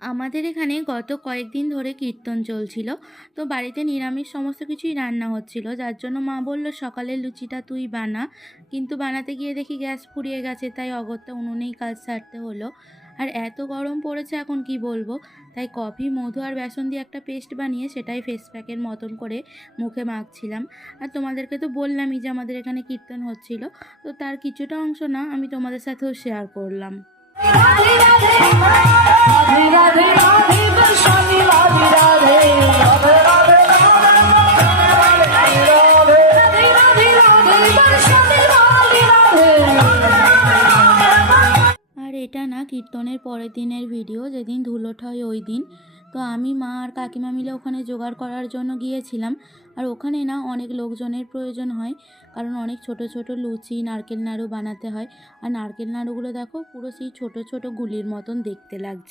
আমাদের এখানে গত কয়েকদিন ধরে কীর্তন চলছিল। তো বাড়িতে নিরামিষ সমস্ত কিছুই রান্না হচ্ছিল। যার জন্য মা বলল, "সকালের লুচিটা তুই বানা।" কিন্তু বানাতে গিয়ে দেখি গ্যাস ফুরিয়ে গেছে, তাই অগত্যা উনুনেই কাজ সারতে হলো। আর এত গরম পড়েছে এখন কি বলবো। তাই কফি, মধু আর বেসন দিয়ে একটা পেস্ট বানিয়ে সেটাই ফেস প্যাকের মতন করে মুখে মাখছিলাম। আর তোমাদেরকে তো বললামই যে আমাদের এখানে কীর্তন হচ্ছিল। তো তার কিছুটা অংশ না আমি তোমাদের সাথেও শেয়ার করলাম। রাধে রাধে রাধে রাধে রাধে বর্ষানি রাধে রাধে রাধে রাধে রাধে রাধে রাধে বর্ষানি রাধে রাধে। আর এটা না কীর্তনের পরের দিনের ভিডিও, যেদিন ধুলোট হয় ওই দিন। তো আমি, মা আর কাকিমা মিলে ওখানে জোগাড় করার জন্য গিয়েছিলাম। আর ওখানে না অনেক লোকজনের প্রয়োজন হয়, কারণ অনেক ছোট ছোট লুচি, নারকেল নাড়ু বানাতে হয়। আর নারকেল নাড়ুগুলো দেখো পুরো সেই ছোট ছোট গুলির মতন দেখতে লাগছে।